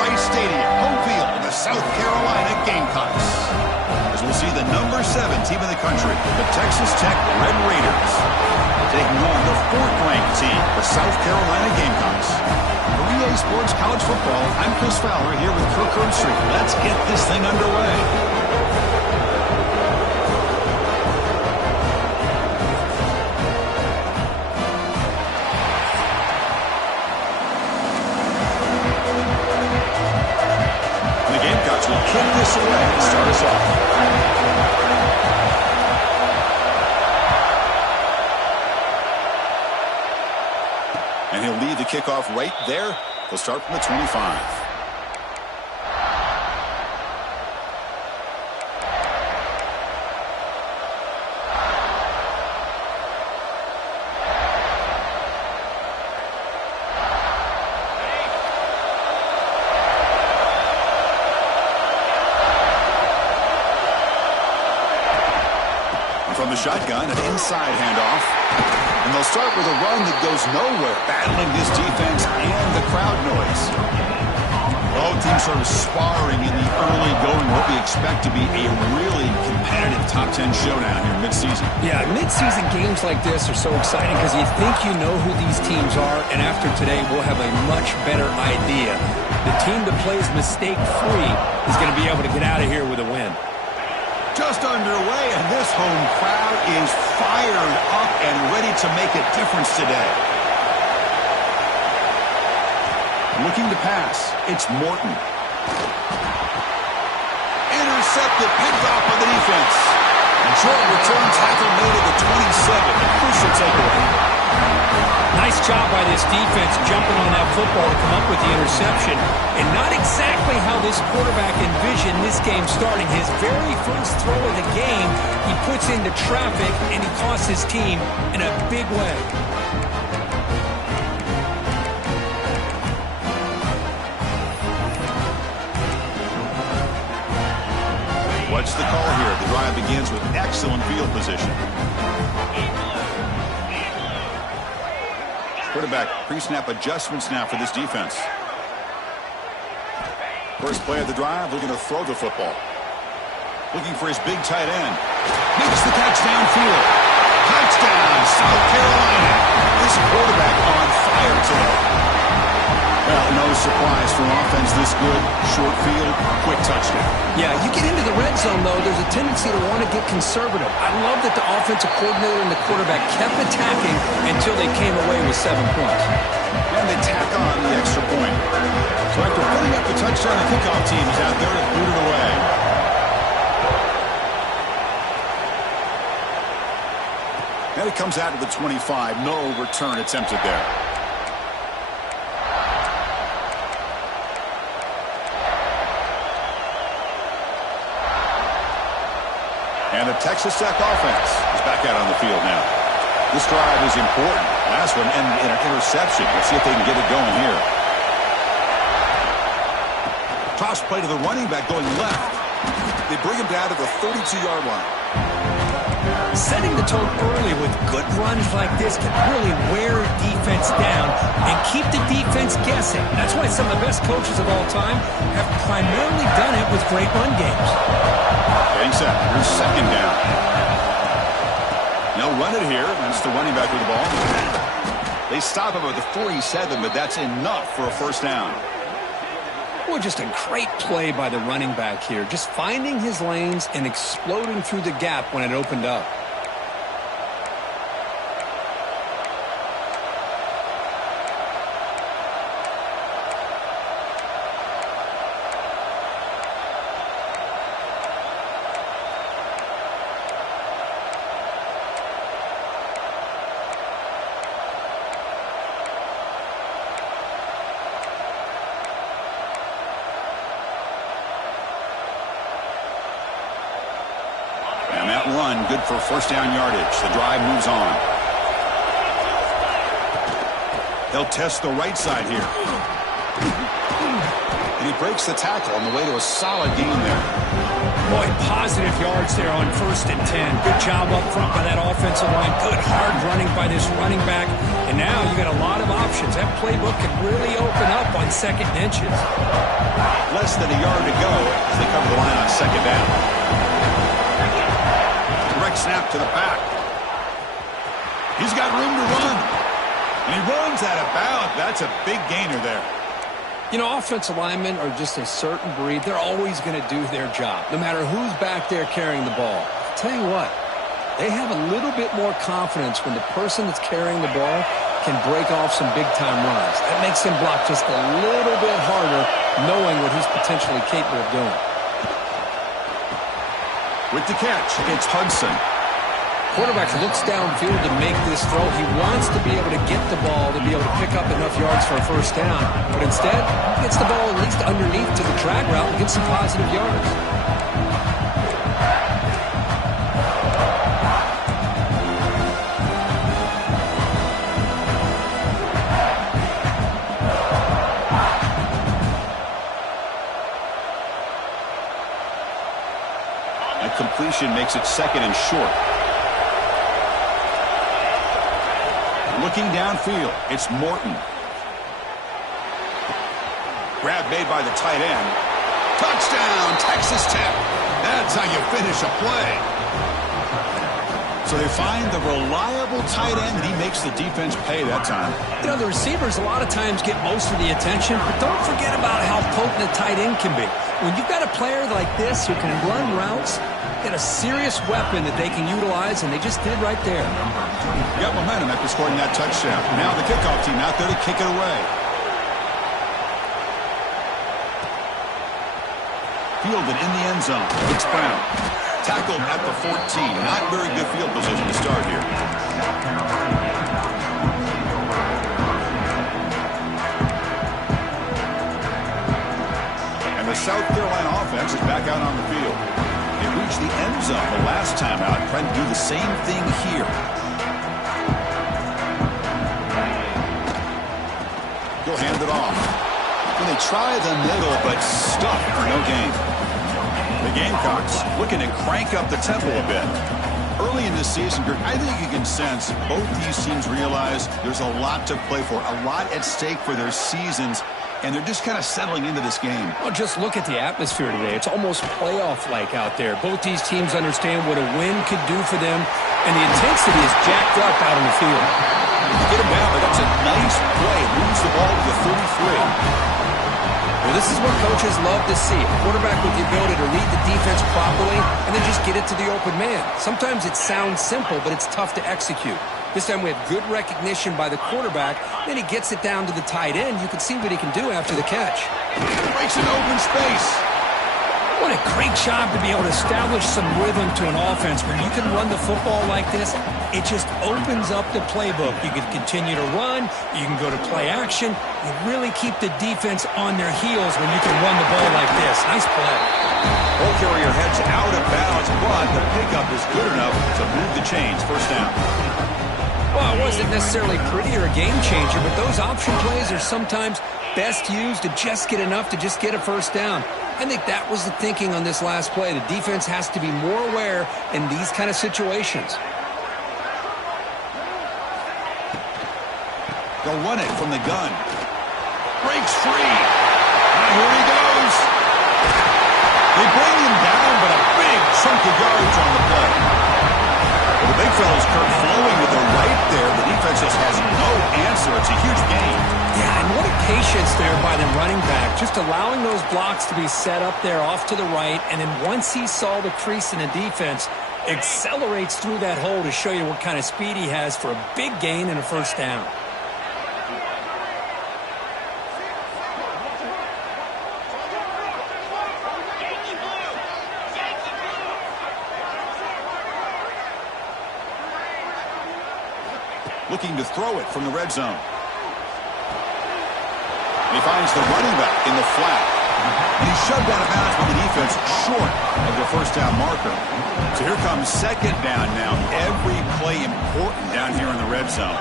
Rice Stadium, home field of the South Carolina Gamecocks. As we'll see the number 7 team in the country, the Texas Tech Red Raiders, taking on the 4th-ranked team, the South Carolina Gamecocks. For EA Sports College Football, I'm Chris Fowler here with Kirk Herbstreit. Let's get this thing underway. Kick this away to start us off. And he'll lead the kickoff right there. He'll start from the 25. From the shotgun, an inside handoff. And they'll start with a run that goes nowhere, battling this defense and the crowd noise. Both teams sort of sparring in the early going, what we expect to be a really competitive top 10 showdown here mid-season. Yeah, mid-season games like this are so exciting because you think you know who these teams are, and after today we'll have a much better idea. The team that plays mistake-free is going to be able to get out of here with a win. Just underway, and this home crowd is fired up and ready to make a difference today. Looking to pass, it's Morton. Intercepted, picked off by the defense. And short return tackle made at the 27, a crucial takeaway. Nice job by this defense jumping on that football to come up with the interception. And not exactly how this quarterback envisioned this game starting. His very first throw of the game, he puts into traffic, and he costs his team in a big way. What's the call here? The drive begins with excellent field position. Quarterback pre-snap adjustments now for this defense. First play of the drive, looking to throw the football. Looking for his big tight end. Makes the catch downfield. Touchdown, South Carolina. This quarterback on fire today. Well, no surprise for an offense this good. Short field, quick touchdown. Yeah, you get into the red zone, though, there's a tendency to want to get conservative. I love that the offensive coordinator and the quarterback kept attacking until they came away with 7 points. And they tack on the extra point. So after putting up the touchdown, the kickoff team is out there to boot it away. And it comes out to the 25. No return attempted there. And the Texas Tech offense is back out on the field now. This drive is important. Last one ended in an interception. Let's see if they can get it going here. Toss play to the running back going left. They bring him down to the 32-yard line. Setting the tone early with good runs like this can really wear defense down and keep the defense guessing. That's why some of the best coaches of all time have primarily done it with great run games. Getting set. Here's second down. They'll run it here. That's the running back with the ball. They stop him at the 47, but that's enough for a first down. Well, just a great play by the running back here. Just finding his lanes and exploding through the gap when it opened up. Run, good for first down yardage. The drive moves on. They'll test the right side here. And he breaks the tackle on the way to a solid gain there. Boy, positive yards there on 1st and 10. Good job up front by that offensive line. Good hard running by this running back. And now you got a lot of options. That playbook can really open up on 2nd and inches. Less than a yard to go as they cover the line on 2nd down. Direct snap to the back. He's got room to run. And he runs out of bounds. That's a big gainer there. You know, offensive linemen are just a certain breed. They're always going to do their job, no matter who's back there carrying the ball. I'll tell you what, they have a little bit more confidence when the person that's carrying the ball can break off some big-time runs. That makes him block just a little bit harder, knowing what he's potentially capable of doing. With the catch, it's Hudson. Quarterback looks downfield to make this throw. He wants to be able to get the ball to be able to pick up enough yards for a 1st down. But instead, he gets the ball at least underneath to the drag route and gets some positive yards. That completion makes it 2nd and short. Looking downfield, it's Morton. Grab made by the tight end. Touchdown, Texas Tech. That's how you finish a play. So they find the reliable tight end, and he makes the defense pay that time. You know, the receivers a lot of times get most of the attention, but don't forget about how potent a tight end can be. When you've got a player like this who can run routes, get a serious weapon that they can utilize, and they just did right there. Got momentum after scoring that touchdown. Now the kickoff team out there to kick it away. Fielded in the end zone. It's Brown. Tackled at the 14. Not very good field position to start here. And the South Carolina offense is back out on the field. They reached the end zone the last time out, trying to do the same thing here. He'll hand it off. And they try the middle, but stuck for no gain. The Gamecocks looking to crank up the tempo a bit. Early in this season, Greg, I think you can sense both these teams realize there's a lot to play for, a lot at stake for their seasons, and they're just kind of settling into this game. Well, just look at the atmosphere today. It's almost playoff-like out there. Both these teams understand what a win could do for them, and the intensity is jacked up out on the field. Get him down, but that's a nice play. Moves the ball to the 33. Well, this is what coaches love to see. A quarterback with the ability to read the defense properly and then just get it to the open man. Sometimes it sounds simple, but it's tough to execute. This time we have good recognition by the quarterback. Then he gets it down to the tight end. You can see what he can do after the catch. Breaks an open space. What a great job to be able to establish some rhythm to an offense. When you can run the football like this, it just opens up the playbook. You can continue to run. You can go to play action. You really keep the defense on their heels when you can run the ball like this. Nice play. Ball carrier heads out of bounds, but the pickup is good enough to move the chains. 1st down. Well, it wasn't necessarily pretty or a game changer, but those option plays are sometimes best used to just get enough to just get a 1st down. I think that was the thinking on this last play. The defense has to be more aware in these kind of situations. They'll run it from the gun. Breaks free. Now here he goes. They bring him down, but a big chunk of yards on the play. Well, the big fella's Kurt flowing with the right there. The defense just has no answer. It's a huge gain. Yeah, and what a patience there by the running back. Just allowing those blocks to be set up there off to the right. And then once he saw the crease in the defense, accelerates through that hole to show you what kind of speed he has for a big gain and a 1st down. Looking to throw it from the red zone. And he finds the running back in the flat. And he's shoved out of bounds by the defense short of the 1st down marker. So here comes 2nd down now. Every play important down here in the red zone.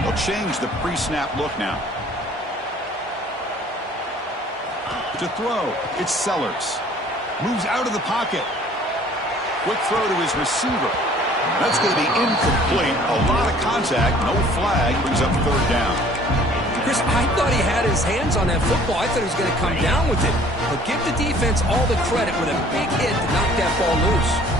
They'll change the pre-snap look now. To throw, it's Sellers. Moves out of the pocket. Quick throw to his receiver. That's going to be incomplete. A lot of contact, no flag, brings up third down. Chris, I thought he had his hands on that football. I thought he was going to come down with it. But give the defense all the credit with a big hit to knock that ball loose.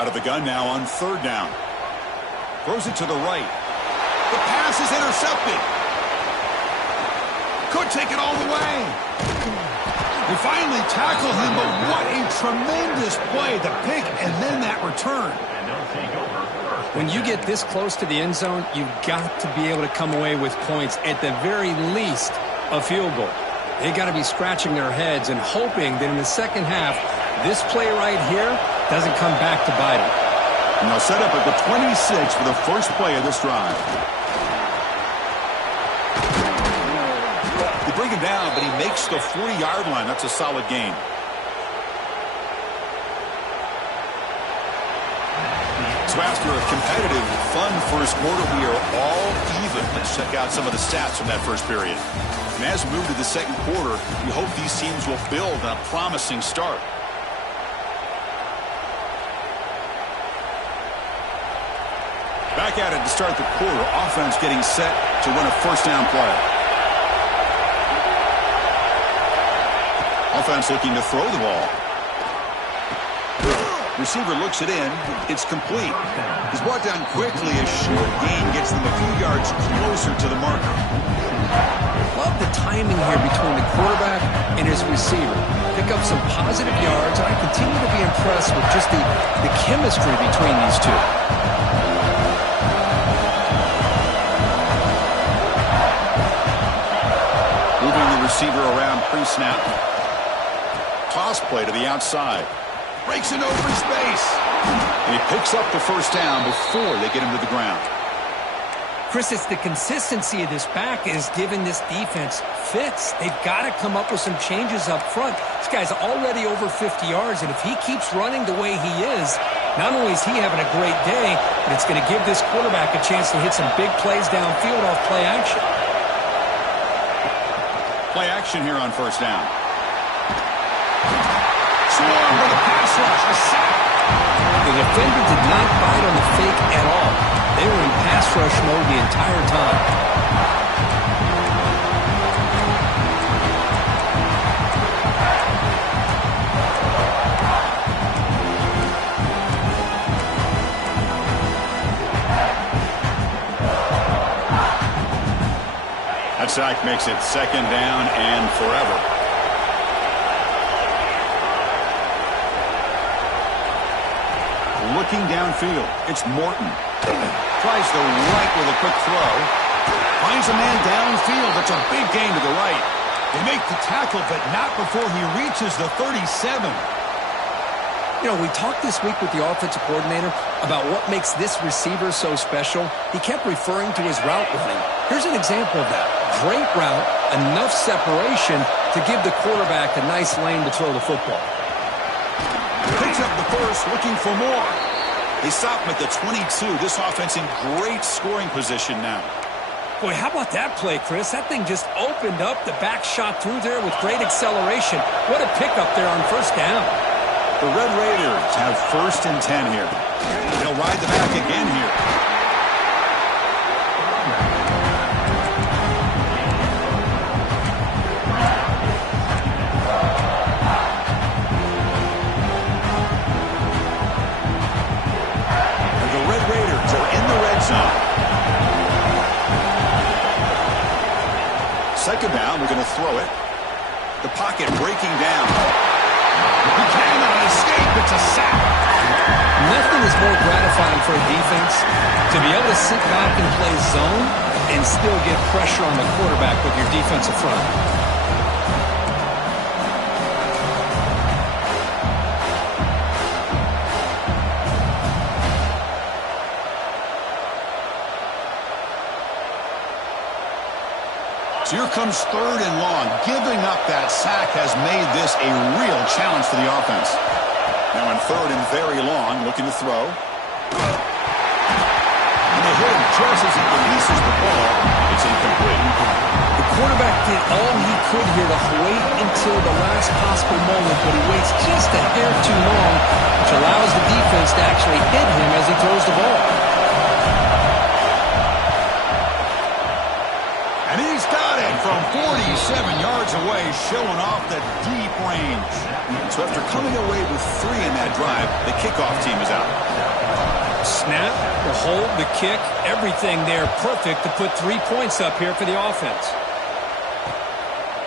Out of the gun now on third down. Throws it to the right. The pass is intercepted. Could take it all the way. They finally tackle him, but what a tremendous play. The pick and then that return. When you get this close to the end zone, you've got to be able to come away with points. At the very least, a field goal. They got to be scratching their heads and hoping that in the second half, this play right here doesn't come back to bite him. And they'll set up at the 26 for the first play of this drive. They bring him down, but he makes the 40-yard line. That's a solid gain. So after a competitive, fun first quarter, we are all even. Let's check out some of the stats from that first period. And as we move to the second quarter, we hope these teams will build on a promising start. Back at it to start the quarter. Offense getting set to run a first down play. Offense looking to throw the ball. Receiver looks it in. It's complete. He's brought down quickly. A short gain gets them a few yards closer to the marker. Love the timing here between the quarterback and his receiver. Pick up some positive yards, and I continue to be impressed with just the chemistry between these two. Receiver around pre-snap. Toss play to the outside. Breaks it over space. And he picks up the first down before they get him to the ground. Chris, it's the consistency of this back is giving this defense fits. They've got to come up with some changes up front. This guy's already over 50 yards, and if he keeps running the way he is, not only is he having a great day, but it's going to give this quarterback a chance to hit some big plays downfield off play action. Play action here on first down. Swarm with a pass rush. A sack. The defender did not bite on the fake at all. They were in pass rush mode the entire time. That sack makes it second down and forever. Looking downfield, it's Morton. Tries the right with a quick throw. Finds a man downfield. That's a big gain to the right. They make the tackle, but not before he reaches the 37. You know, we talked this week with the offensive coordinator about what makes this receiver so special. He kept referring to his route running. Here's an example of that. Great route, enough separation to give the quarterback a nice lane to throw the football. Picks up the first, looking for more. They stop him at the 22. This offense in great scoring position now. Boy, how about that play, Chris? That thing just opened up. The back shot through there with great acceleration. What a pickup there on first down. The Red Raiders have first and 10 here. They'll ride the back again here. And the Red Raiders are in the red zone. Second down, we're going to throw it. The pocket breaking down. He cannot escape. It's a sack. Nothing is more gratifying for a defense to be able to sit back and play zone and still get pressure on the quarterback with your defensive front. So here comes 3rd and long. Giving up that sack has made this a real challenge for the offense. Now in 3rd and very long, looking to throw. And they hit him just as he releases the ball. It's incomplete. The quarterback did all he could here to wait until the last possible moment, but he waits just a hair too long, which allows the defense to actually hit him as he throws the ball. And he's got it from 47 yards away, showing off the deep range. So after coming away with 3 in that drive, the kickoff team is out. Snap, the hold, the kick, everything there perfect to put 3 points up here for the offense.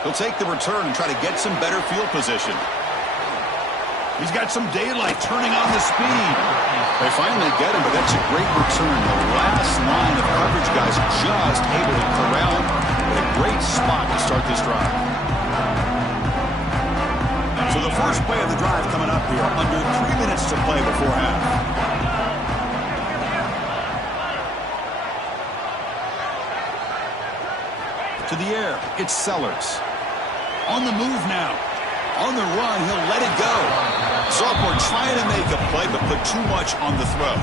He'll take the return and try to get some better field position. He's got some daylight turning on the speed. They finally get him, but that's a great return. The last line of coverage guys just able to corral him. But a great spot to start this drive. So the first play of the drive coming up here. Under 3 minutes to play before half. To the air, it's Sellers. On the move now. On the run, he'll let it go. Sophomore trying to make a play, but put too much on the throw.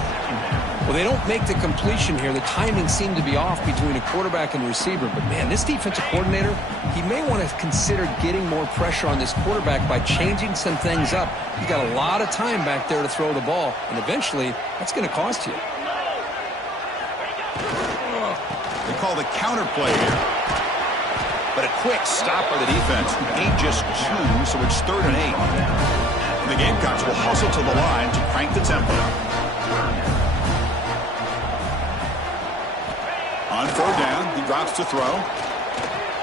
Well, they don't make the completion here. The timing seemed to be off between a quarterback and receiver. But, man, this defensive coordinator, he may want to consider getting more pressure on this quarterback by changing some things up. He's got a lot of time back there to throw the ball, and eventually that's going to cost you. They call the counter play here. But a quick stop by the defense. 8 just 2, so it's 3rd and 8. And the Gamecocks will hustle to the line to crank the tempo. On 3rd down, he drops to throw.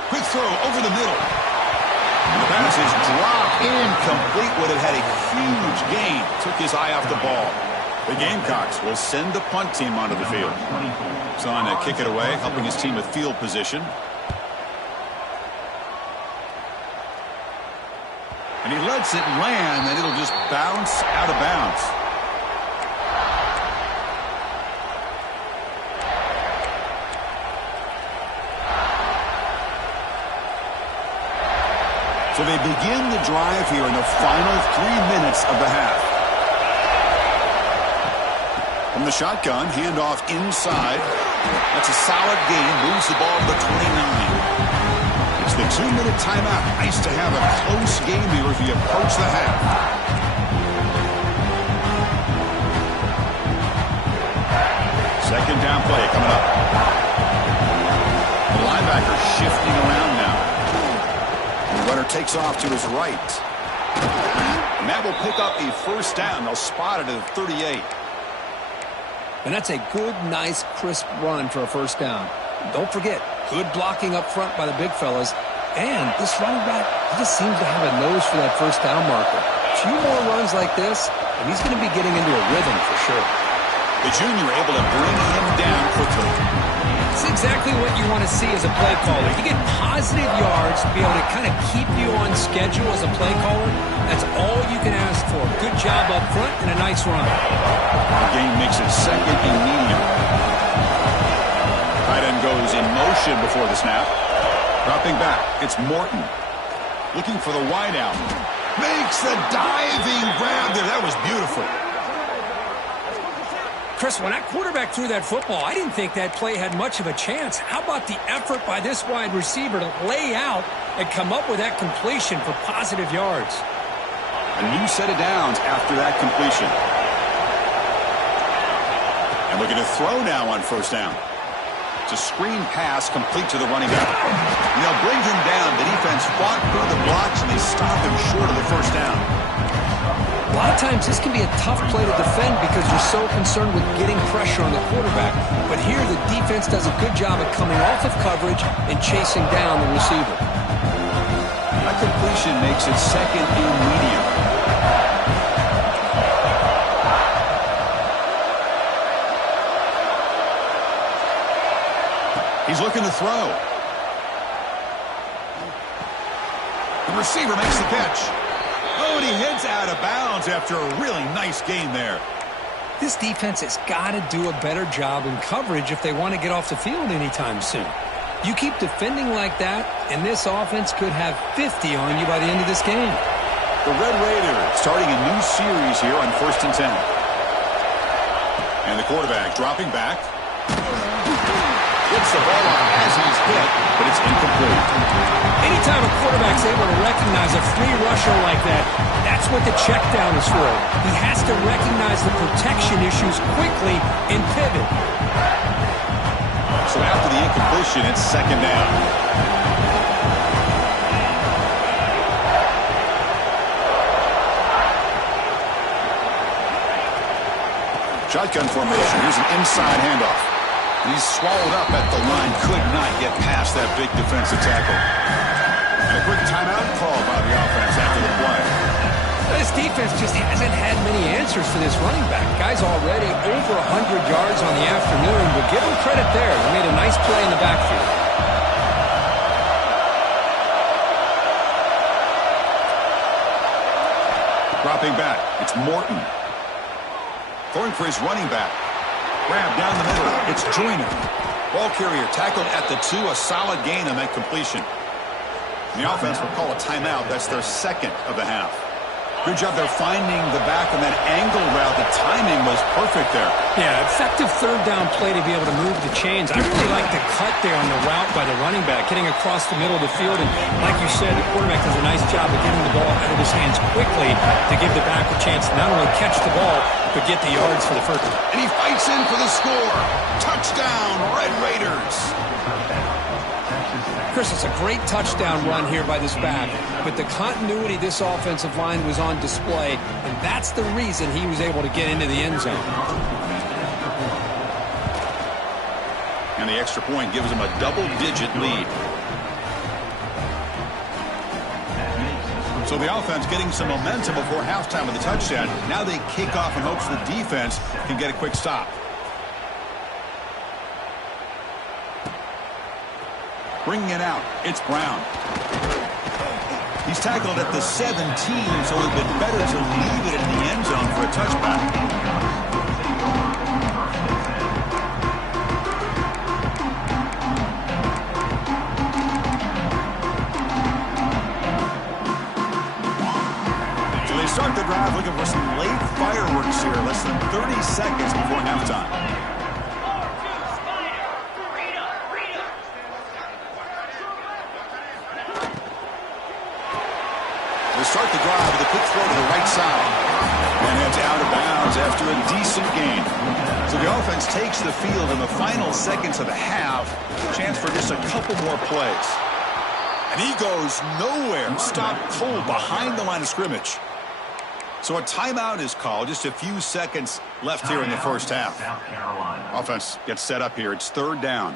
Quick throw over the middle. And the pass is dropped incomplete. Would have had a huge gain. Took his eye off the ball. The Gamecocks will send the punt team onto the field. He's on to kick it away, helping his team with field position. And he lets it land, and it'll just bounce out of bounds. So they begin the drive here in the final 3 minutes of the half. From the shotgun, handoff inside. That's a solid gain, moves the ball to the 29. It's the 2-minute timeout. Nice to have a close game here as we approach the half. Second down play coming up. The linebacker shifting around now. The runner takes off to his right. And that will pick up a 1st down. They'll spot it at 38. And that's a good, nice, crisp run for a 1st down. Don't forget, good blocking up front by the big fellas. And this running back, he just seems to have a nose for that 1st down marker. A few more runs like this, and he's going to be getting into a rhythm for sure. The junior able to bring him down quickly. It's exactly what you want to see as a play caller. You get positive yards to be able to kind of keep you on schedule as a play caller. That's all you can ask for. Good job up front and a nice run. The game makes it 2nd and medium. Tight end goes in motion before the snap. Dropping back, it's Morton. Looking for the wideout. Makes the diving grab there. That was beautiful. Chris, when that quarterback threw that football, I didn't think that play had much of a chance. How about the effort by this wide receiver to lay out and come up with that completion for positive yards? A new set of downs after that completion. And looking to throw now on 1st down. It's a screen pass complete to the running back. And they'll bring him down. The defense fought through the blocks, and they stop him short of the 1st down. A lot of times this can be a tough play to defend because you're so concerned with getting pressure on the quarterback. But here the defense does a good job of coming off of coverage and chasing down the receiver. That completion makes it 2nd and medium. He's looking to throw. The receiver makes the catch. Oh, and he heads out of bounds after a really nice gain there. This defense has got to do a better job in coverage if they want to get off the field anytime soon. You keep defending like that, and this offense could have 50 on you by the end of this game. The Red Raiders starting a new series here on 1st and 10. And the quarterback dropping back. Gets the ball on as he's hit, but it's incomplete. Anytime a quarterback's able to recognize a free rusher like that, that's what the check down is for. He has to recognize the protection issues quickly and pivot. So after the incompletion, it's 2nd down. Shotgun formation. Here's an inside handoff. He's swallowed up at the line. Could not get past that big defensive tackle. And a quick timeout call by the offense after the play. This defense just hasn't had many answers for this running back. Guy's already over 100 yards on the afternoon, but give him credit there. He made a nice play in the backfield. Dropping back. It's Morton. Going for his running back. Grab down the middle. It's Joyner. Ball carrier tackled at the 2. A solid gain on that completion. And the offense will call a timeout. That's their 2nd of the half. Good job there finding the back on that angle route. The timing was perfect there. Yeah, effective 3rd down play to be able to move the chains. I really like the cut there on the route by the running back, getting across the middle of the field. And like you said, the quarterback does a nice job of getting the ball out of his hands quickly to give the back a chance to not only catch the ball, but get the yards for the first. And he fights in for the score. Touchdown, Red Raiders. Chris, it's a great touchdown run here by this back, but the continuity this offensive line was on display, and that's the reason he was able to get into the end zone. And the extra point gives him a double-digit lead. So the offense getting some momentum before halftime with the touchdown. Now they kick off in hopes the defense can get a quick stop. Bringing it out, it's Brown. He's tackled at the 17, so it would have been better to leave it in the end zone for a touchback. So they start the drive looking for some late fireworks here, less than 30 seconds before halftime. Start the drive with a quick throw to the right side. And it's out of bounds after a decent gain. So the offense takes the field in the final seconds of the half. Chance for just a couple more plays. And he goes nowhere. Stopped cold behind the line of scrimmage. So a timeout is called. Just a few seconds left here in the first half. Offense gets set up here. It's 3rd down.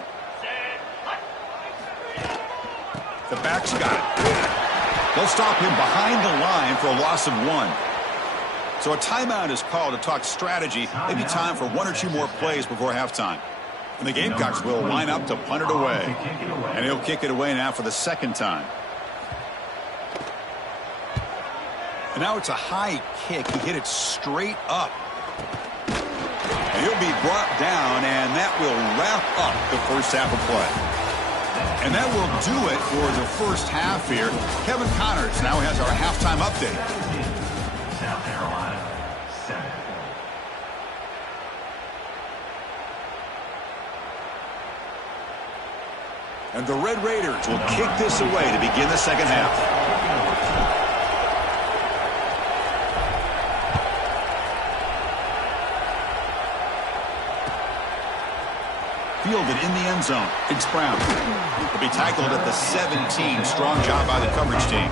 The back's got it. They'll stop him behind the line for a loss of 1. So a timeout is called to talk strategy. Maybe time for 1 or 2 more plays before halftime. And the Gamecocks will line up to punt it away. And he'll kick it away now for the 2nd time. And now it's a high kick. He hit it straight up. And he'll be brought down, and that will wrap up the first half of play. And that will do it for the first half here. Kevin Connors now has our halftime update. South Carolina, 7. And the Red Raiders will kick this away to begin the second half. Fielded in the end zone. It's Brown. He'll be tackled at the 17. Strong job by the coverage team.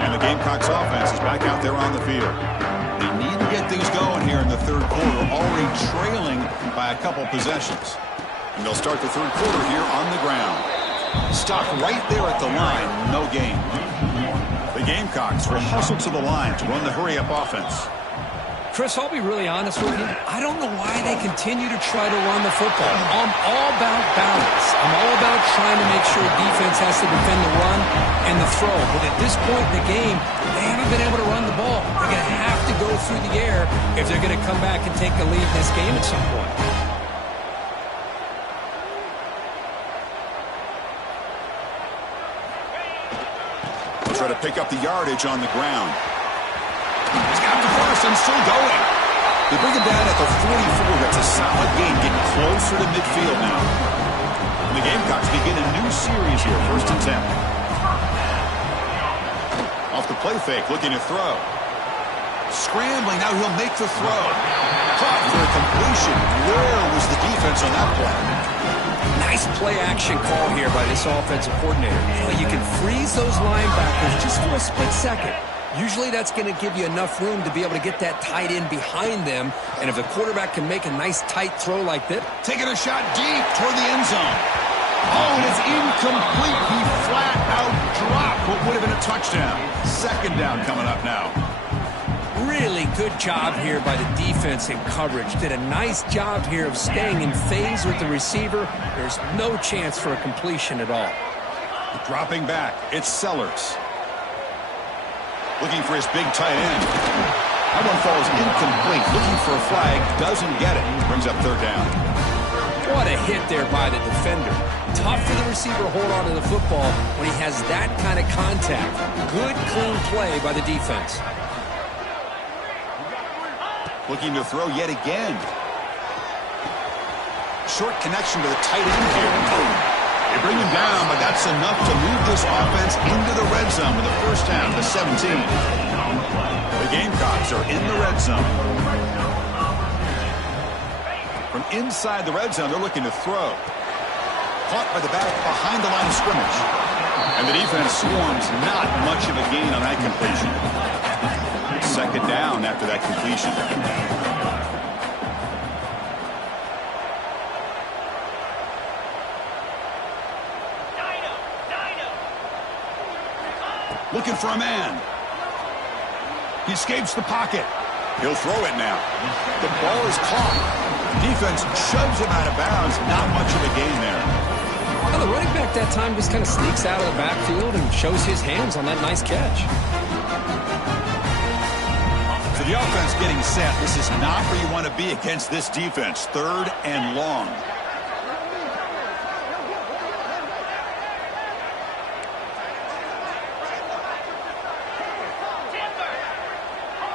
And the Gamecocks offense is back out there on the field. They need to get things going here in the 3rd quarter, already trailing by a couple possessions. And they'll start the 3rd quarter here on the ground. Stopped right there at the line, no gain. The Gamecocks will hustle to the line to run the hurry-up offense. Chris, I'll be really honest with you. I don't know why they continue to try to run the football. I'm all about balance. I'm all about trying to make sure defense has to defend the run and the throw. But at this point in the game, they haven't been able to run the ball. They're going to have to go through the air if they're going to come back and take the lead in this game at some point. Try to pick up the yardage on the ground. He's got the first and still going. They bring him down at the 44. That's a solid gain, getting closer to midfield now. And the Gamecocks begin a new series here, 1st and 10. Off the play fake, looking to throw. Scrambling, now he'll make the throw. Caught for a completion. Where was the defense on that play? Nice play-action call here by this offensive coordinator. You can freeze those linebackers just for a split second. Usually that's going to give you enough room to be able to get that tight end behind them. And if the quarterback can make a nice tight throw like this. Taking a shot deep toward the end zone. Oh, and it's incomplete. He flat out dropped what would have been a touchdown. 2nd down coming up now. Really good job here by the defense in coverage. Did a nice job here of staying in phase with the receiver. There's no chance for a completion at all. Dropping back, it's Sellers. Looking for his big tight end. That one falls incomplete. Looking for a flag, doesn't get it. Brings up 3rd down. What a hit there by the defender. Tough for the receiver to hold on to the football when he has that kind of contact. Good, clean play by the defense. Looking to throw yet again. Short connection to the tight end here. They bring him down, but that's enough to move this offense into the red zone with the 1st down to 17. The Gamecocks are in the red zone. From inside the red zone, they're looking to throw. Caught by the back behind the line of scrimmage. And the defense swarms, not much of a gain on that completion. 2nd down after that completion. Looking for a man. He escapes the pocket. He'll throw it now. The ball is caught. Defense shoves him out of bounds. Not much of a gain there. Well, the running back that time just kind of sneaks out of the backfield and shows his hands on that nice catch. So the offense getting set. This is not where you want to be against this defense. 3rd and long.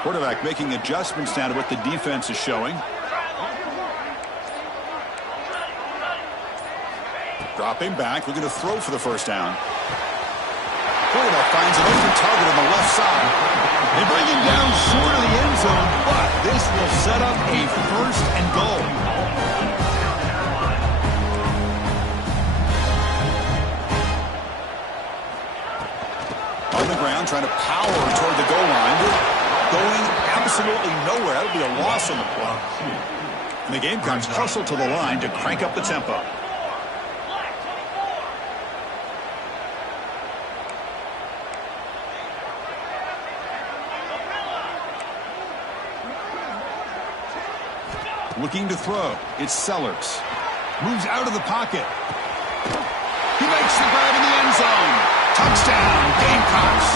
Quarterback making adjustments now to what the defense is showing. Dropping back, looking to throw for the 1st down. Quarterback finds an open target on the left side. They bring him down short of the end zone, but this will set up a 1st and goal. On the ground, trying to power toward the goal line. Going absolutely nowhere. That would be a loss on the play. And the Gamecocks hustle to the line to crank up the tempo. Looking to throw. It's Sellers. Moves out of the pocket. He makes the grab in the end zone. Touchdown, Gamecocks.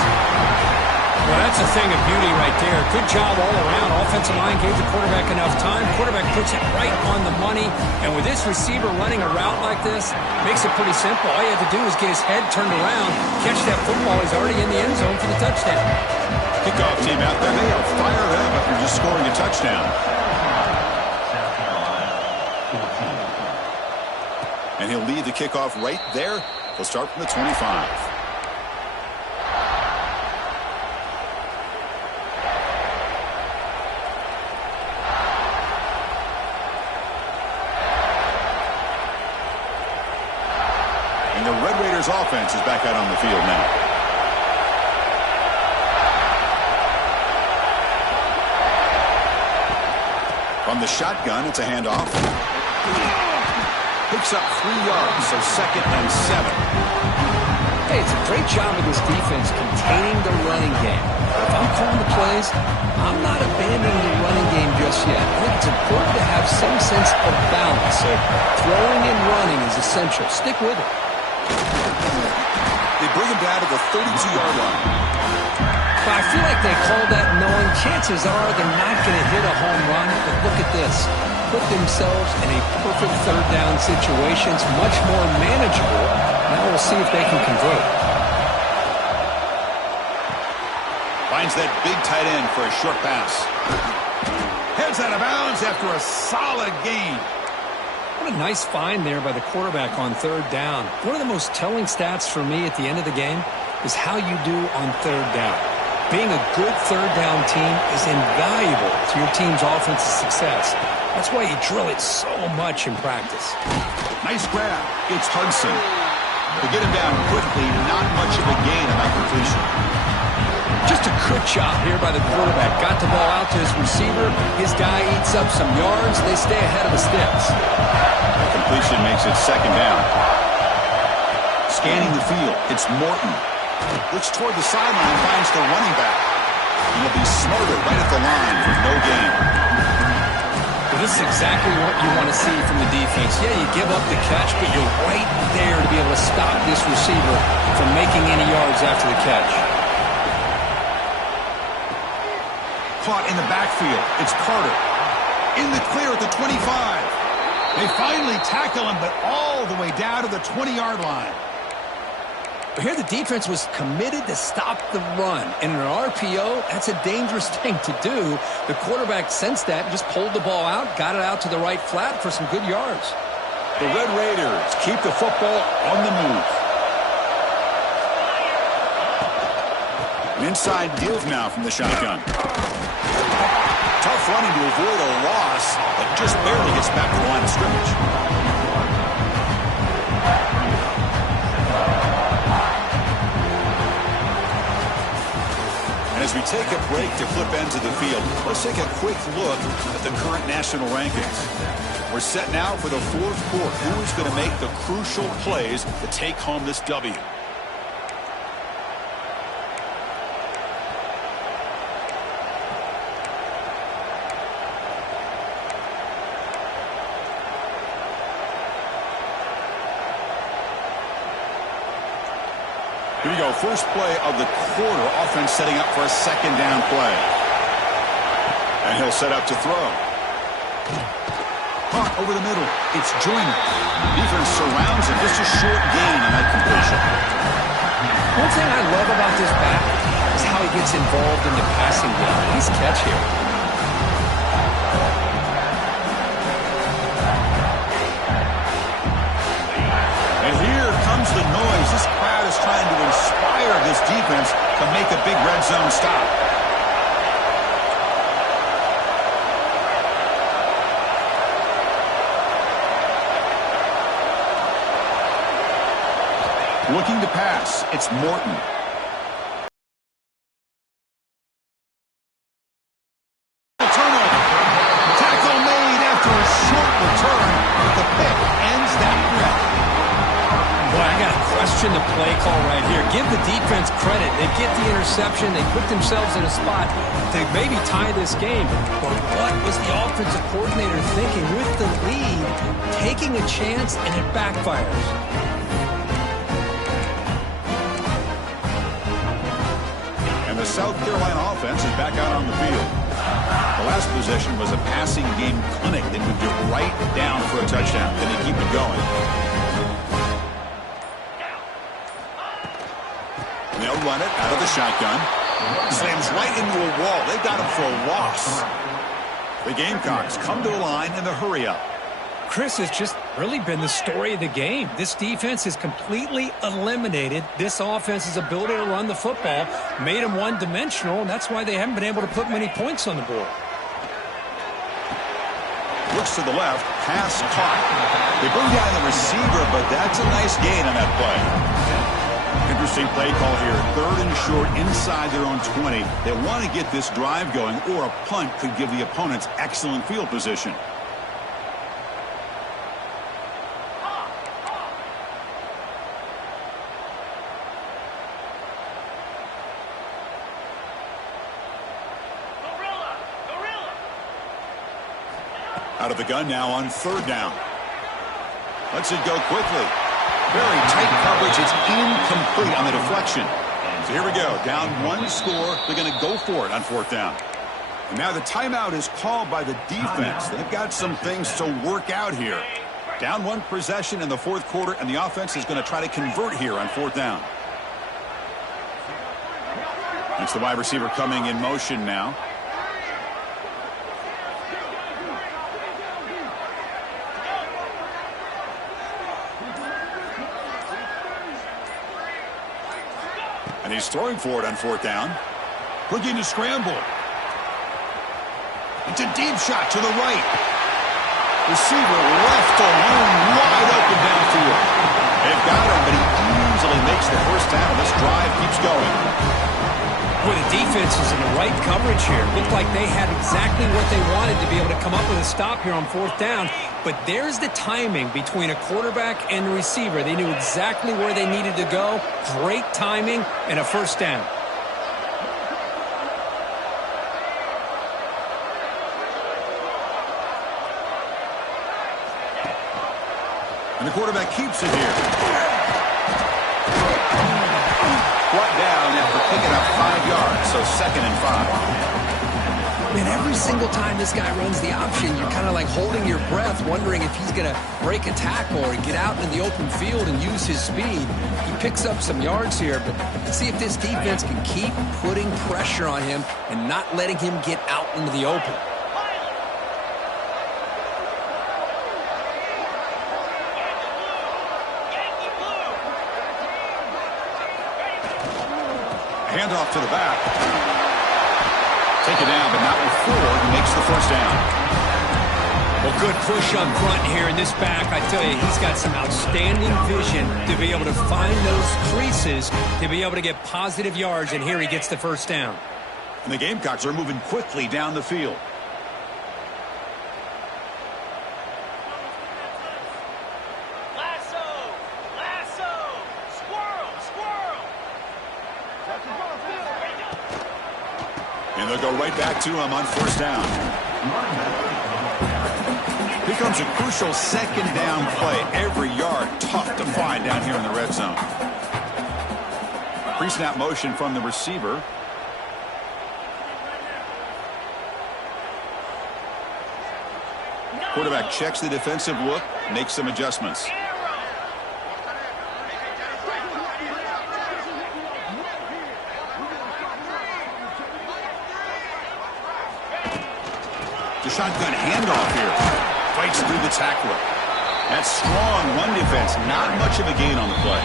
Well, that's a thing of beauty right there. Good job all around. Offensive line gave the quarterback enough time. Quarterback puts it right on the money. And with this receiver running a route like this, makes it pretty simple. All you have to do is get his head turned around, catch that football. He's already in the end zone for the touchdown. Kickoff team out there. They are fired up after just scoring a touchdown. And he'll lead the kickoff right there. He'll start from the 25. The Red Raiders offense is back out on the field now. From the shotgun, it's a handoff. Picks up 3 yards, so 2nd and 7. Hey, it's a great job of this defense containing the running game. If I'm calling the plays, I'm not abandoning the running game just yet. I think it's important to have some sense of balance, so throwing and running is essential. Stick with it. They bring him down to the 32-yard line. But I feel like they call that knowing chances are they're not going to hit a home run. But look at this. Put themselves in a perfect third down situation. It's much more manageable. Now we'll see if they can convert. Finds that big tight end for a short pass. Heads out of bounds after a solid gain. What a nice find there by the quarterback on third down. One of the most telling stats for me at the end of the game is how you do on third down. Being a good third down team is invaluable to your team's offensive success. That's why you drill it so much in practice. Nice grab. It's Hudson. To get him down quickly, not much of a gain on that completion. Just a good job here by the quarterback. Got the ball out to his receiver. His guy eats up some yards. They stay ahead of the sticks. The completion makes it second down. Scanning the field, it's Morton. Looks toward the sideline, finds the running back. And he'll be smarter right at the line for no gain. Well, this is exactly what you want to see from the defense. Yeah, you give up the catch, but you're right there to be able to stop this receiver from making any yards after the catch. Caught in the backfield. It's Carter. In the clear at the 25. They finally tackle him, but all the way down to the 20-yard line. But here the defense was committed to stop the run. And in an RPO, that's a dangerous thing to do. The quarterback sensed that and just pulled the ball out, got it out to the right flat for some good yards. The Red Raiders keep the football on the move. An inside give now from the shotgun. Tough running to avoid a loss, but just barely gets back to the line of scrimmage. And as we take a break to flip ends of the field, let's take a quick look at the current national rankings. We're set now for the fourth quarter. Who is going to make the crucial plays to take home this W? Here we go, first play of the quarter. Offense setting up for a second down play. And he'll set up to throw. Caught over the middle. It's Joyner. Defense surrounds him. Just a short gain on that completion. One thing I love about this back is how he gets involved in the passing game. Nice catch here. And here comes the noise. This crowd is trying to inspire this defense to make a big red zone stop. Looking to pass. It's Morton. Turnover. Tackle made after a short return, but the pick ends that run. Boy, I got to question the play call right here. Give the defense credit. They get the interception. They put themselves in a spot to maybe tie this game. But what was the offensive coordinator thinking with the lead, taking a chance, and it backfires? And the South Carolina offense is back out on the field. The last possession was a passing game clinic. They moved it right down for a touchdown. Then they keep it going. And they'll run it out of the shotgun. Slams right into a wall. They've got him for a loss. The Gamecocks come to the line in the hurry-up. Chris, has just really been the story of the game. This defense has completely eliminated this offense's ability to run the football, made them one-dimensional, and that's why they haven't been able to put many points on the board. Looks to the left, pass caught. They bring down the receiver, but that's a nice gain on that play. Interesting play call here. Third and short inside their own 20. They want to get this drive going, or a punt could give the opponents excellent field position. Out of the gun now on 3rd down. Lets it go quickly. Very tight coverage. It's incomplete on the deflection. So here we go. Down 1 score. They're going to go for it on 4th down. And now the timeout is called by the defense. They've got some things to work out here. Down 1 possession in the 4th quarter, and the offense is going to try to convert here on 4th down. It's the wide receiver coming in motion now. And he's throwing for it on 4th down. Looking to scramble. It's a deep shot to the right. Receiver left alone, wide open downfield. They've got him, but he easily makes the 1st down. This drive keeps going. Boy, the defense is in the right coverage here. Looked like they had exactly what they wanted to be able to come up with a stop here on 4th down. But there's the timing between a quarterback and the receiver. They knew exactly where they needed to go. Great timing and a 1st down. And the quarterback keeps it here. Brought down after picking up 5 yards, so 2nd and 5. Man, every single time this guy runs the option, you're kind of like holding your breath, wondering if he's going to break a tackle or get out in the open field and use his speed. He picks up some yards here, but let's see if this defense can keep putting pressure on him and not letting him get out into the open. Handoff to the back. Take it down, but not before he makes the 1st down. Well, good push up front here in this back. I tell you, he's got some outstanding vision to be able to find those creases, to be able to get positive yards, and here he gets the 1st down. And the Gamecocks are moving quickly down the field. And they'll go right back to him on 1st down. Here comes a crucial 2nd down play. Every yard tough to find down here in the red zone. Pre-snap motion from the receiver. Quarterback checks the defensive look, makes some adjustments. The shotgun handoff here. Fights through the tackler. That's strong run defense. Not much of a gain on the play.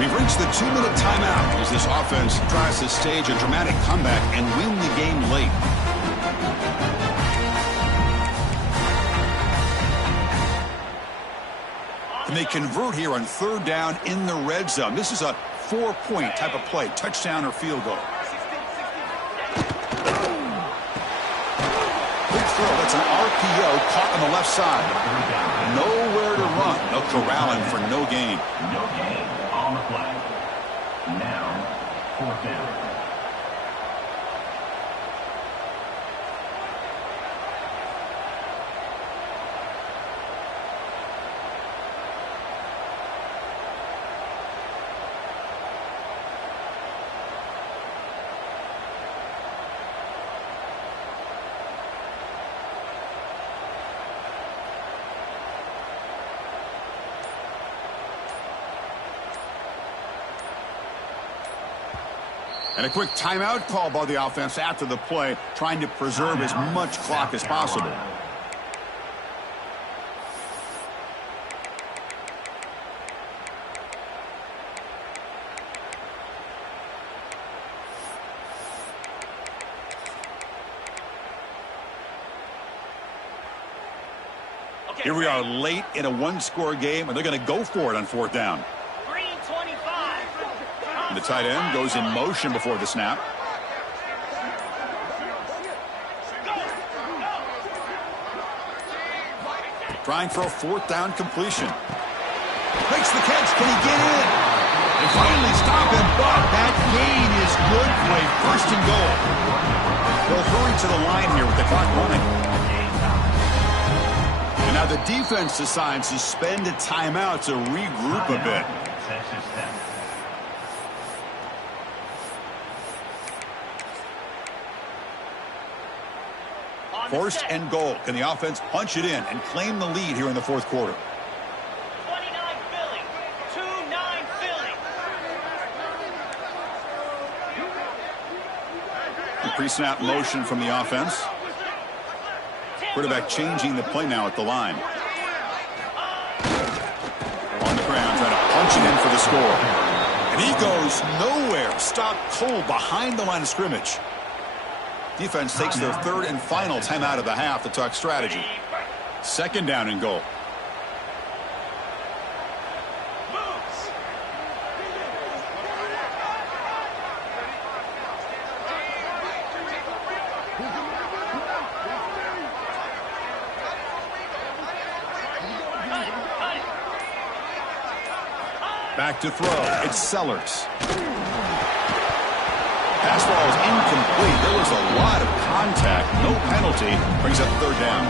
We've reached the 2-minute timeout as this offense tries to stage a dramatic comeback and win the game late. And they convert here on 3rd down in the red zone. This is a 4-point type of play, touchdown or field goal. That's an RPO caught on the left side. Nowhere to run. They'll corral him for no gain. No gain on the play. Now, 4th down. And a quick timeout call by the offense after the play, trying to preserve as much clock as possible. Here we are late in a 1-score game, and they're going to go for it on 4th down. And the tight end goes in motion before the snap. Trying for a 4th down completion. Makes the catch. Can he get in? They finally stop him, but that gain is good for a 1st and goal. They'll hurry to the line here with the clock running. Now the defense decides to spend a timeout to regroup a bit. Texas Tech. First and goal. Can the offense punch it in and claim the lead here in the fourth quarter? 29 Philly. 2-9 Philly. The pre-snap motion from the offense. Quarterback changing the play now at the line. On the ground, trying to punch it in for the score. And he goes nowhere. Stopped cold behind the line of scrimmage. Defense takes their third and final timeout of the half to talk strategy. Second down and goal. Back to throw. It's Sellers. Pass ball is incomplete. There was a lot of contact. No penalty. Brings up third down.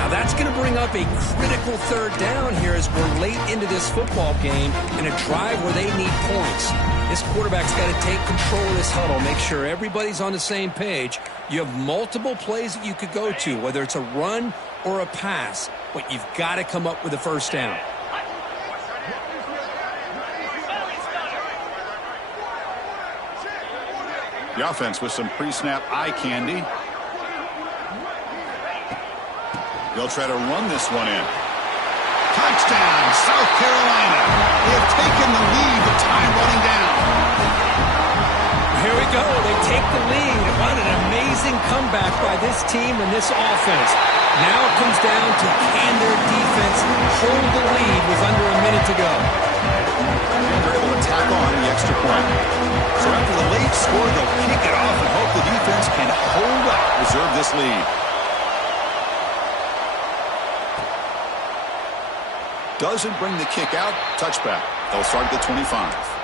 Now that's going to bring up a critical third down here as we're late into this football game in a drive where they need points. This quarterback's got to take control of this huddle, make sure everybody's on the same page. You have multiple plays that you could go to, whether it's a run or a pass, but you've got to come up with a first down. The offense with some pre-snap eye candy. They'll try to run this one in. Touchdown, South Carolina. They have taken the lead with time running down. Here we go. They take the lead. What an amazing comeback by this team and this offense. Now it comes down to can their defense hold the lead with under a minute to go. And they're able to tack on the extra point. So after the late score, they'll kick it off and hope the defense can hold up, preserve this lead. Doesn't bring the kick out. Touchback. They'll start at the 25.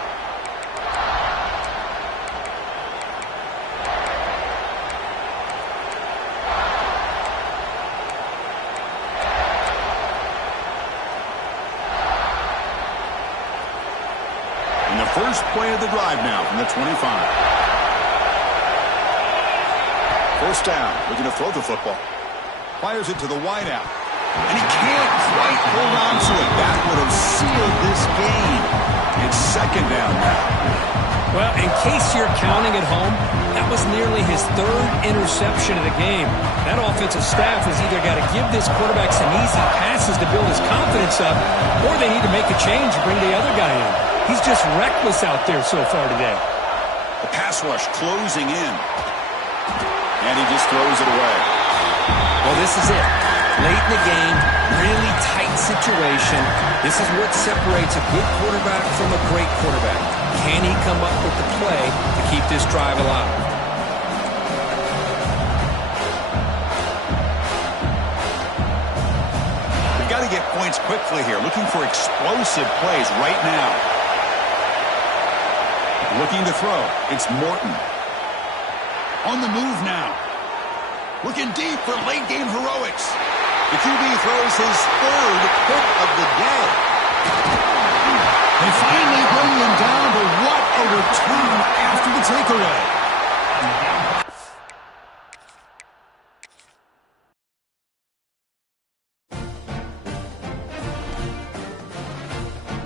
First play of the drive now from the 25. First down. Looking to throw the football. Fires it to the wideout. And he can't quite hold on to it. That would have sealed this game. It's second down now. Well, in case you're counting at home, that was nearly his third interception of the game. That offensive staff has either got to give this quarterback some easy passes to build his confidence up, or they need to make a change and bring the other guy in. He's just reckless out there so far today. The pass rush closing in. And he just throws it away. Well, this is it. Late in the game, really tight situation. This is what separates a good quarterback from a great quarterback. Can he come up with the play to keep this drive alive? We've got to get points quickly here. Looking for explosive plays right now. Looking to throw. It's Morton. On the move now. Looking deep for late-game heroics. The QB throws his third hit of the day. They finally bring the